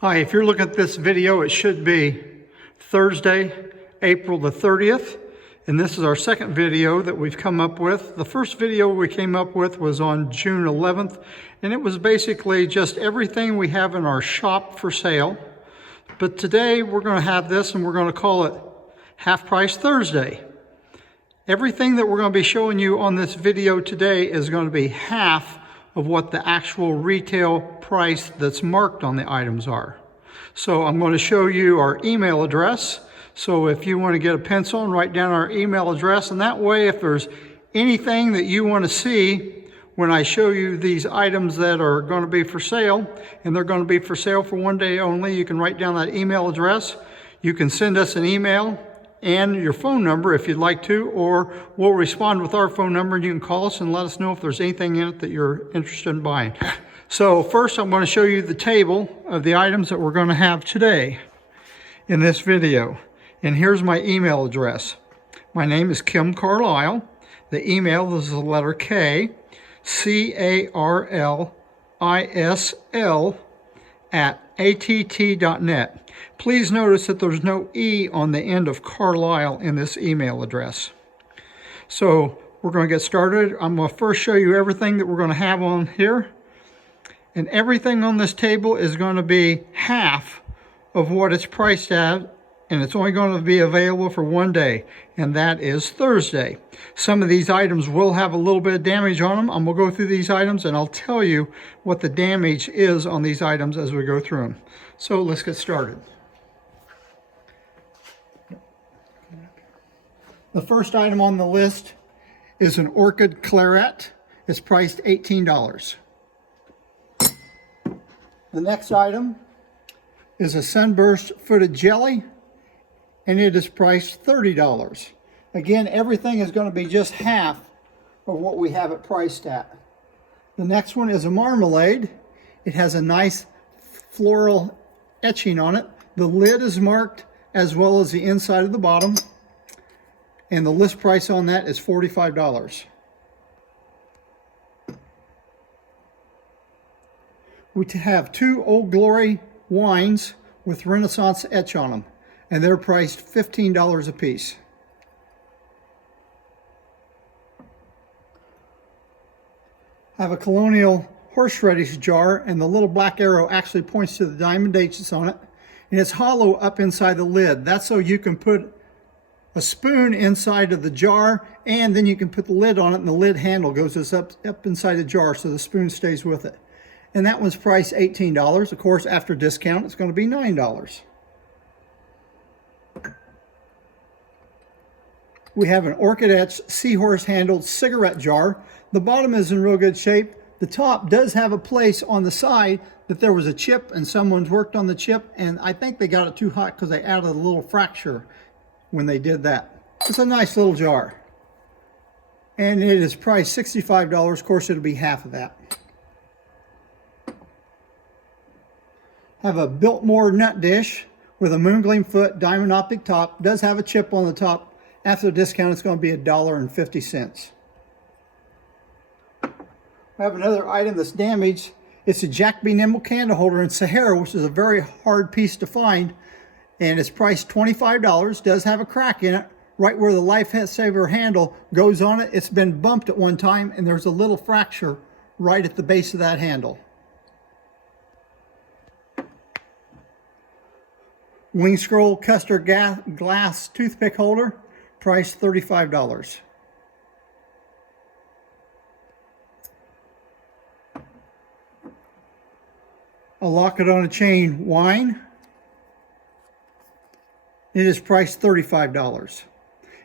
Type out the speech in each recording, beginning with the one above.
Hi, if you're looking at this video, it should be Thursday, April the 30th. And this is our second video that we've come up with. The first video we came up with was on June 11th. And it was basically just everything we have in our shop for sale. But today we're going to have this and we're going to call it Half Price Thursday. Everything that we're going to be showing you on this video today is going to be half of what the actual retail price that's marked on the items are. So I'm going to show you our email address. So if you want to get a pencil and write down our email address, and that way if there's anything that you want to see when I show you these items that are going to be for sale, and they're going to be for sale for one day only, you can write down that email address. You can send us an email and your phone number if you'd like to, or we'll respond with our phone number and you can call us and let us know if there's anything in it that you're interested in buying. So first I'm going to show you the table of the items that we're going to have today in this video. And here's my email address. My name is Kim Carlisle. The email is the letter K, CARLISL @att.net. Please notice that there's no E on the end of Carlisle in this email address. So we're going to get started. I'm going to first show you everything that we're going to have on here. And everything on this table is going to be half of what it's priced at. And it's only going to be available for one day, and that is Thursday. Some of these items will have a little bit of damage on them. I'm going to go through these items and I'll tell you what the damage is on these items as we go through them. So let's get started. The first item on the list is an Orchid Claret. It's priced $18. The next item is a Sunburst Footed Jelly, and it is priced $30. Again, everything is going to be just half of what we have it priced at. The next one is a Marmalade. It has a nice floral etching on it. The lid is marked as well as the inside of the bottom. And the list price on that is $45. We have two Old Glory wines with Renaissance etch on them, and they're priced $15 a piece. I have a Colonial horseradish jar, and the little black arrow actually points to the diamond dates on it, and it's hollow up inside the lid. That's so you can put a spoon inside of the jar, and then you can put the lid on it, and the lid handle goes up inside the jar so the spoon stays with it. And that one's priced $18. Of course, after discount, it's going to be $9. We have an Orchid Etch seahorse handled cigarette jar. The bottom is in real good shape. The top does have a place on the side that there was a chip and someone's worked on the chip, and I think they got it too hot because they added a little fracture when they did that. It's a nice little jar. And it is priced $65. Of course, it'll be half of that. Have a Biltmore nut dish with a moongleam foot, diamond optic top. Does have a chip on the top. After the discount, it's going to be $1.50. I have another item that's damaged. It's a Jack B. Nimble candle holder in Sahara, which is a very hard piece to find. And it's priced $25. Does have a crack in it. Right where the lifesaver handle goes on it, it's been bumped at one time, and there's a little fracture right at the base of that handle. Wing Scroll Custard glass toothpick holder, priced $35. A Locket on a Chain wine. It is priced $35.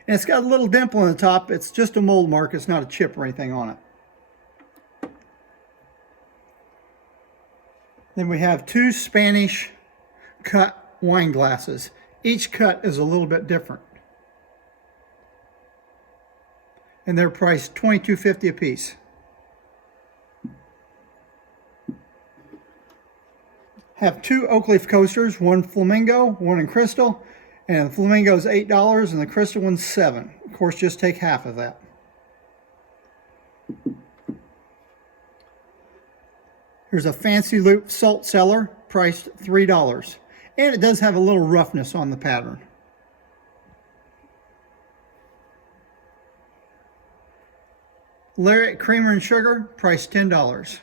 And it's got a little dimple on the top. It's just a mold mark. It's not a chip or anything on it. Then we have two Spanish cut wine glasses. Each cut is a little bit different. And they're priced $22.50 a piece. Have two oak leaf coasters, one flamingo, one in crystal, and the flamingo is $8 and the crystal one's $7. Of course, just take half of that. Here's a Fancy Loop salt cellar. priced $3. And it does have a little roughness on the pattern. Lariat Creamer and Sugar, priced $10.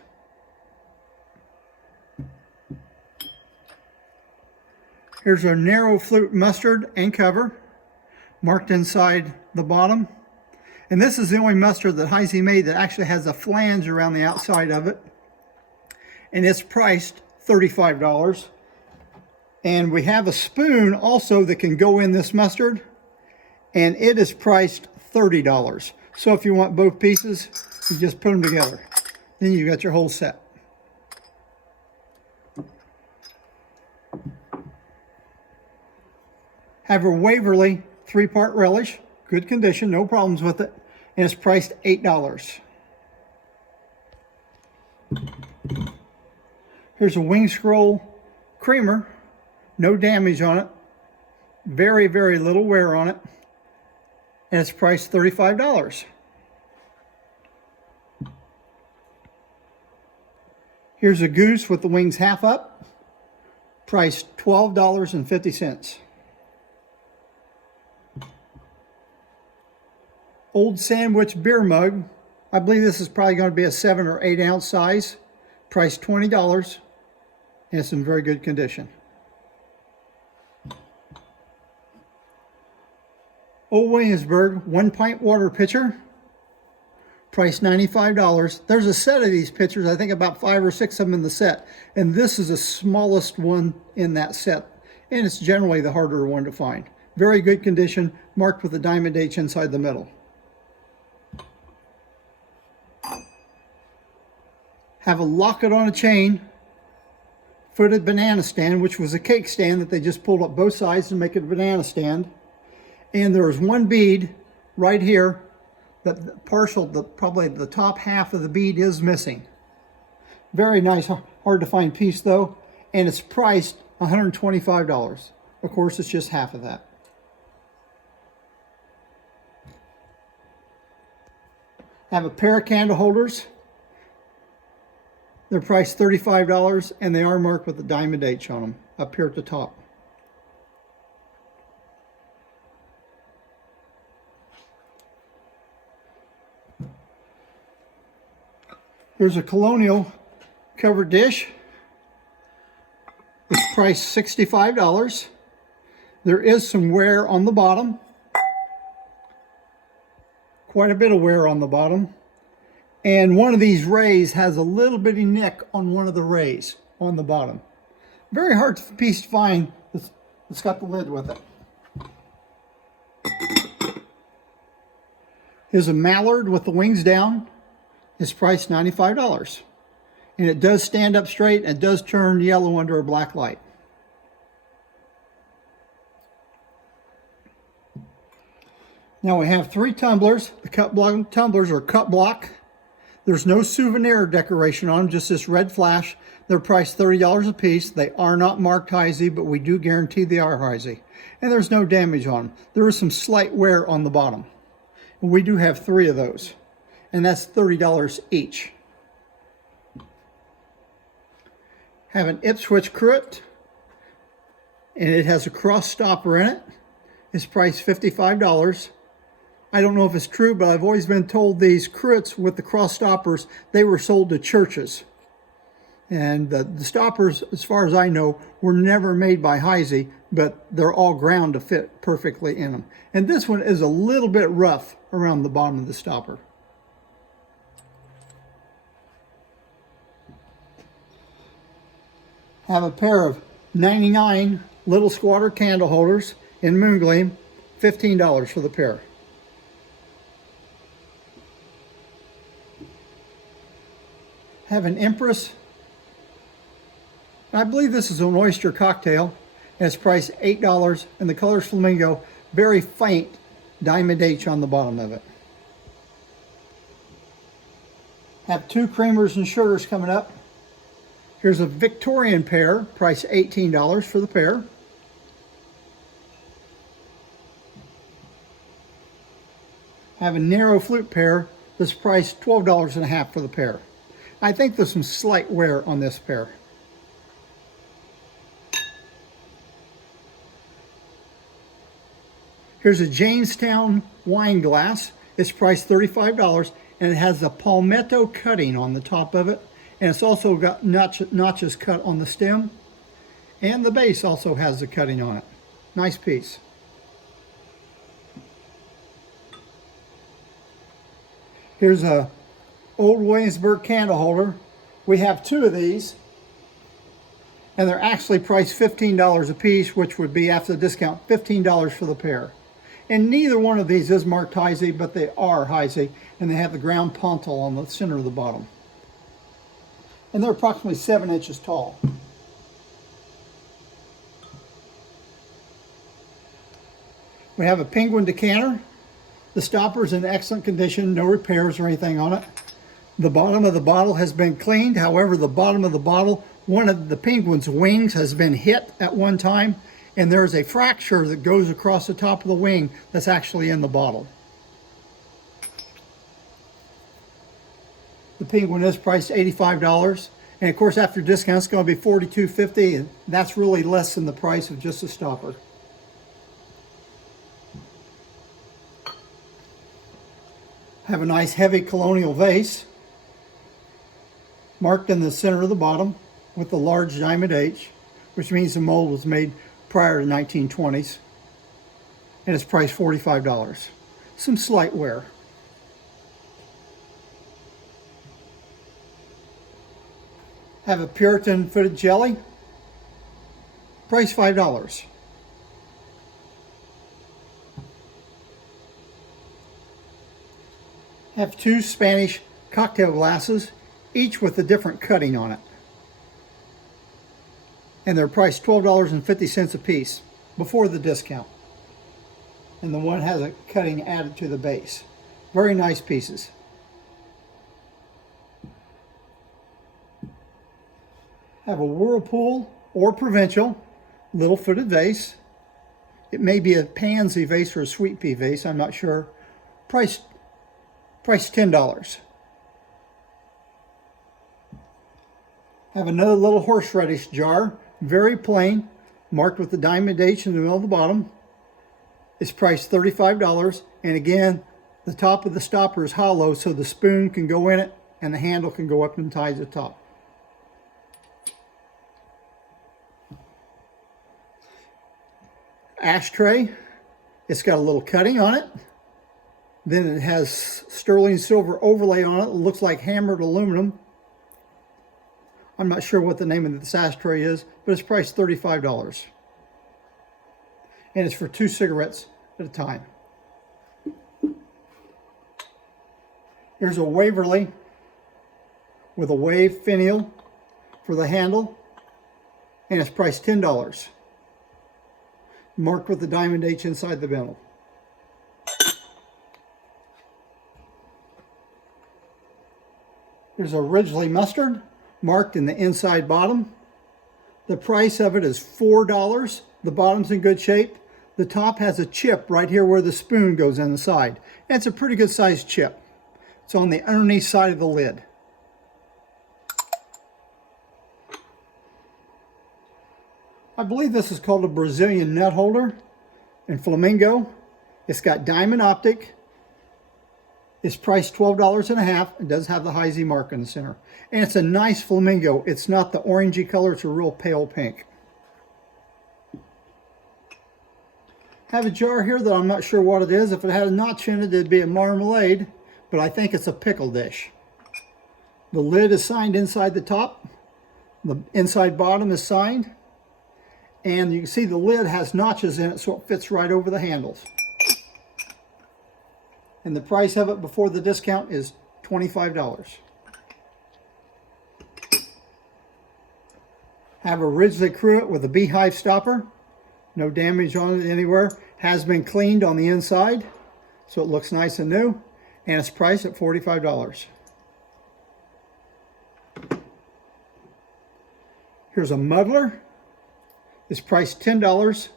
Here's our narrow flute mustard and cover, marked inside the bottom. And this is the only mustard that Heisey made that actually has a flange around the outside of it. And it's priced $35. And we have a spoon also that can go in this mustard, and it is priced $30. So if you want both pieces, you just put them together. Then you got your whole set. Have a Waverly 3-part relish, good condition, no problems with it, and it's priced $8. Here's a wing scroll creamer, no damage on it, very, very little wear on it, and it's priced $35. Here's a goose with the wings half up, priced $12.50. Old Sandwich beer mug. I believe this is probably going to be a 7 or 8 ounce size. Priced $20, and it's in very good condition. Old Williamsburg 1-pint water pitcher. Priced $95. There's a set of these pitchers, I think about 5 or 6 of them in the set. And this is the smallest one in that set. And it's generally the harder one to find. Very good condition, marked with a diamond H inside the middle. Have a locket on a chain, footed banana stand, which was a cake stand that they just pulled up both sides to make it a banana stand. And there is one bead right here that probably the top half of the bead is missing. Very nice, hard to find piece though, and it's priced $125. Of course, it's just half of that. Have a pair of candle holders. They're priced $35, and they are marked with a diamond H on them up here at the top. Here's a colonial covered dish. It's priced $65. There is some wear on the bottom. Quite a bit of wear on the bottom. And one of these rays has a little bitty nick on one of the rays on the bottom. Very hard piece to find that's got the lid with it. Here's a mallard with the wings down. It's priced $95. And it does stand up straight and does turn yellow under a black light. Now we have 3 tumblers. The cut block tumblers are cut block. There's no souvenir decoration on them, just this red flash. They're priced $30 a piece. They are not marked Heisey, but we do guarantee they are Heisey. And there's no damage on them. There is some slight wear on the bottom. And we do have 3 of those. And that's $30 each. Have an Ipswich cruet. And it has a cross stopper in it. It's priced $55. I don't know if it's true, but I've always been told these cruets with the cross stoppers, they were sold to churches. And the stoppers, as far as I know, were never made by Heisey, but they're all ground to fit perfectly in them. And this one is a little bit rough around the bottom of the stopper. Have a pair of 99 Little Squatter candle holders in Moongleam, $15 for the pair. Have an Empress. I believe this is an oyster cocktail, and it's priced $8, and the color's flamingo, very faint diamond H on the bottom of it. Have 2 creamers and sugars coming up. Here's a Victorian pair, priced $18 for the pair. Have a narrow flute pair that's priced $12.50 for the pair. I think there's some slight wear on this pair. Here's a Jamestown wine glass. It's priced $35, and it has the palmetto cutting on the top of it. And it's also got notches cut on the stem. And the base also has the cutting on it. Nice piece. Here's a old Williamsburg candle holder. We have two of these, and they're actually priced $15 a piece, which would be, after the discount, $15 for the pair. And neither one of these is marked Heisey, but they are Heisey, and they have the ground pontil on the center of the bottom. And they're approximately 7 inches tall. We have a penguin decanter. The stopper is in excellent condition, no repairs or anything on it. The bottom of the bottle has been cleaned. However, the bottom of the bottle, one of the penguin's wings has been hit at one time, and there is a fracture that goes across the top of the wing that's actually in the bottle. The penguin is priced $85, and of course after discount it's going to be $42.50, and that's really less than the price of just a stopper. Have a nice heavy colonial vase marked in the center of the bottom with the large diamond H, which means the mold was made prior to 1920s, and it's priced $45. Some slight wear. Have a Puritan footed jelly, price $5. Have two Spanish cocktail glasses, each with a different cutting on it. And they're priced $12.50 a piece before the discount. And the one has a cutting added to the base. Very nice pieces. Have a Whirlpool or Provincial little footed vase. It may be a pansy vase or a sweet pea vase, I'm not sure. Price $10. Have another little horseradish jar, very plain, marked with the diamond H in the middle of the bottom. It's priced $35, and again, the top of the stopper is hollow so the spoon can go in it and the handle can go up and tie to the top. Ashtray, it's got a little cutting on it. Then it has sterling silver overlay on it. It looks like hammered aluminum. I'm not sure what the name of this ashtray is, but it's priced $35. And it's for 2 cigarettes at a time. Here's a Waverly with a wave finial for the handle, and it's priced $10. Marked with the diamond H inside the bottle. There's a Ridgely mustard marked in the inside bottom. The price of it is $4. The bottom's in good shape. The top has a chip right here where the spoon goes in the side. And it's a pretty good sized chip. It's on the underneath side of the lid. I believe this is called a Brazilian nut holder in flamingo. It's got diamond optic. It's priced $12.50. It does have the Heisey mark in the center. And it's a nice flamingo. It's not the orangey color, it's a real pale pink. Have a jar here that I'm not sure what it is. If it had a notch in it, it'd be a marmalade, but I think it's a pickle dish. The lid is signed inside the top. The inside bottom is signed. And you can see the lid has notches in it so it fits right over the handles. And the price of it before the discount is $25. Have a Ridgely cruet with a beehive stopper. No damage on it anywhere. Has been cleaned on the inside, so it looks nice and new. And it's priced at $45. Here's a muddler. It's priced $10.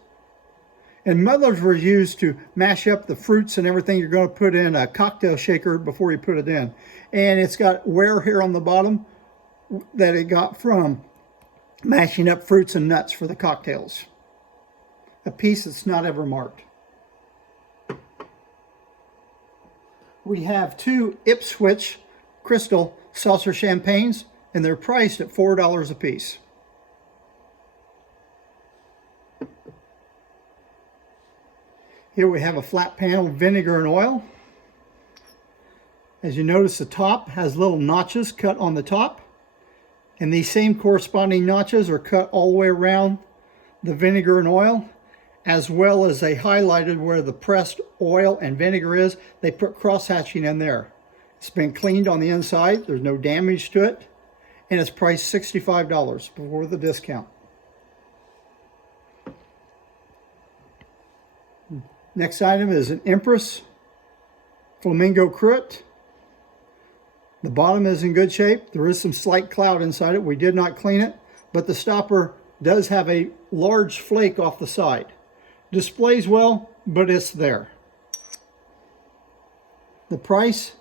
And muddlers were used to mash up the fruits and everything you're going to put in a cocktail shaker before you put it in. And it's got wear here on the bottom that it got from mashing up fruits and nuts for the cocktails. A piece that's not ever marked. We have two Ipswich crystal saucer champagnes, and they're priced at $4 a piece. Here we have a flat panel vinegar and oil. As you notice, the top has little notches cut on the top, and these same corresponding notches are cut all the way around the vinegar and oil, as well as they highlighted where the pressed oil and vinegar is. They put cross-hatching in there. It's been cleaned on the inside. There's no damage to it, and it's priced $65 before the discount. Next item is an Empress Flamingo Cruet. The bottom is in good shape. There is some slight cloud inside it. We did not clean it, but the stopper does have a large flake off the side. Displays well, but it's there. The price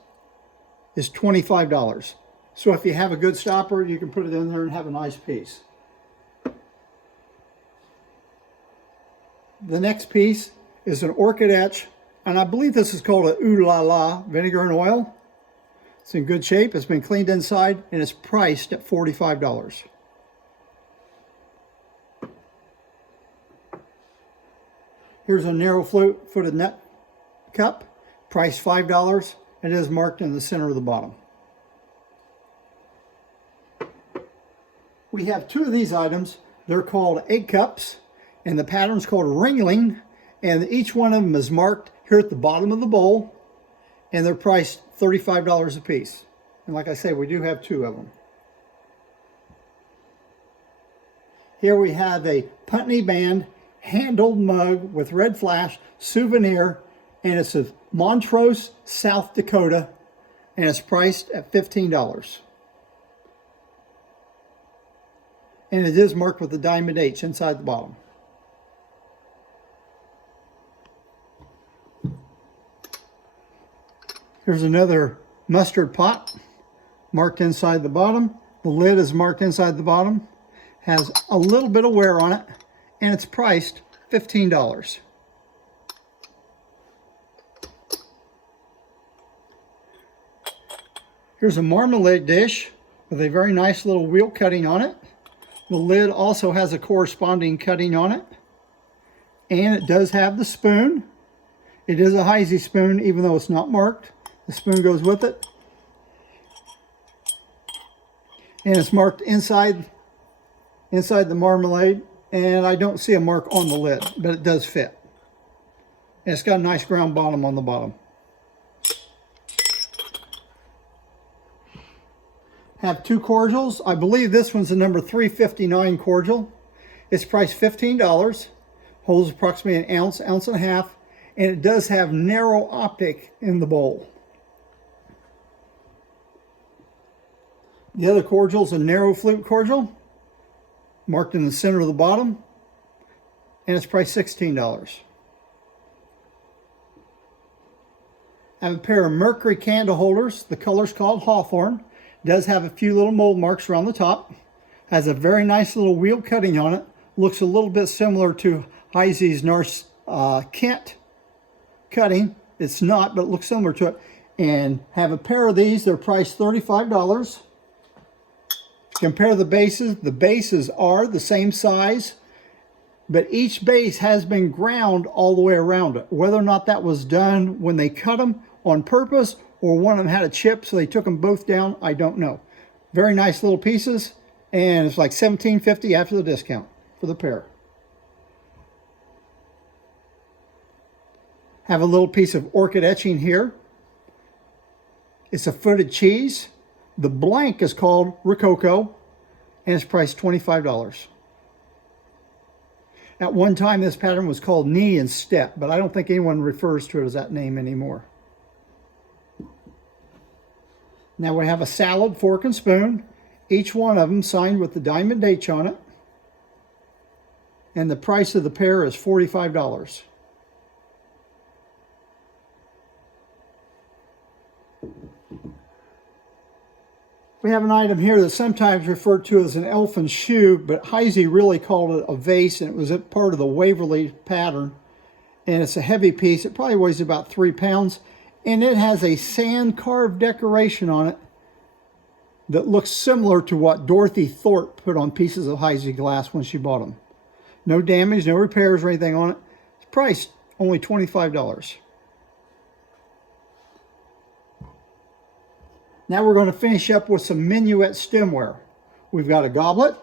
is $25. So if you have a good stopper, you can put it in there and have a nice piece. The next piece is an orchid etch, and I believe this is called a Ooh La La vinegar and oil. It's in good shape. It's been cleaned inside, and it's priced at $45. Here's a narrow footed nut cup, priced $5. It is marked in the center of the bottom. We have two of these items. They're called egg cups, and the pattern's called ringling, and each one of them is marked here at the bottom of the bowl, and they're priced $35 a piece. And like I say, we do have two of them. Here we have a Putney Band handled mug with red flash souvenir, and it's of Montrose, South Dakota, and it's priced at $15. And it is marked with the diamond H inside the bottom. Here's another mustard pot marked inside the bottom. The lid is marked inside the bottom. Has a little bit of wear on it, and it's priced $15. Here's a marmalade dish with a very nice little wheel cutting on it. The lid also has a corresponding cutting on it, and it does have the spoon. It is a Heisey spoon, even though it's not marked. The spoon goes with it, and it's marked inside the marmalade, and I don't see a mark on the lid, but it does fit. And it's got a nice ground bottom on the bottom. Have two cordials. I believe this one's the number 359 cordial. It's priced $15, holds approximately an ounce, ounce and a half, and it does have narrow optic in the bowl. The other cordial is a narrow flute cordial, marked in the center of the bottom, and it's priced $16. I have a pair of Mercury candle holders. The color's called Hawthorne. It does have a few little mold marks around the top. Has a very nice little wheel cutting on it. Looks a little bit similar to Heisey's Kent cutting. It's not, but it looks similar to it. And have a pair of these. They're priced $35. Compare the bases are the same size, but each base has been ground all the way around it. Whether or not that was done when they cut them on purpose or one of them had a chip so they took them both down, I don't know. Very nice little pieces, and it's like $17.50 after the discount for the pair. Have a little piece of orchid etching here. It's a footed cheese. The blank is called Rococo, and it's priced $25. At one time, this pattern was called Knee and Step, but I don't think anyone refers to it as that name anymore. Now we have a salad fork and spoon, each one of them signed with the diamond H on it, and the price of the pair is $45. We have an item here that's sometimes referred to as an elfin shoe, but Heisey really called it a vase, and it was a part of the Waverly pattern. And it's a heavy piece. It probably weighs about 3 pounds, And it has a sand carved decoration on it that looks similar to what Dorothy Thorpe put on pieces of Heisey glass when she bought them. No damage, no repairs or anything on it. It's priced only $25. Now we're going to finish up with some Minuet stemware. We've got a goblet.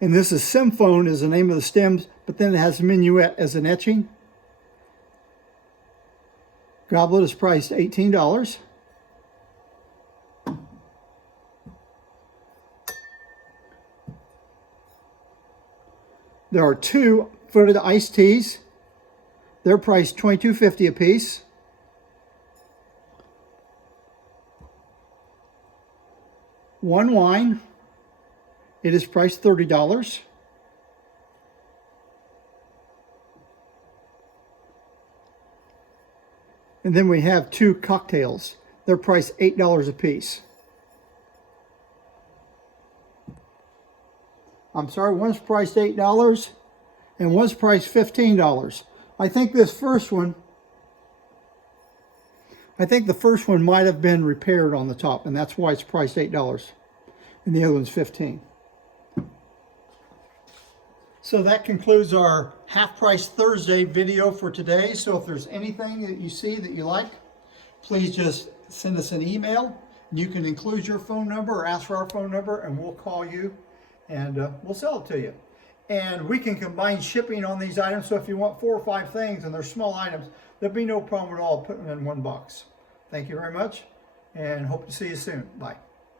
And this is Symphone is the name of the stems, but then it has Minuet as an etching. Goblet is priced $18. There are 2 footed iced teas. They're priced $22.50 a piece. One wine. It is priced $30. And then we have 2 cocktails. They're priced $8 a piece. I'm sorry, one's priced $8 and one's priced $15. I think the first one might have been repaired on the top, and that's why it's priced $8. And the other one's $15. So that concludes our Half Price Thursday video for today. So if there's anything that you see that you like, please just send us an email. You can include your phone number or ask for our phone number, and we'll call you and we'll sell it to you. And we can combine shipping on these items. So if you want 4 or 5 things and they're small items, there'll be no problem at all putting them in one box. Thank you very much and hope to see you soon. Bye.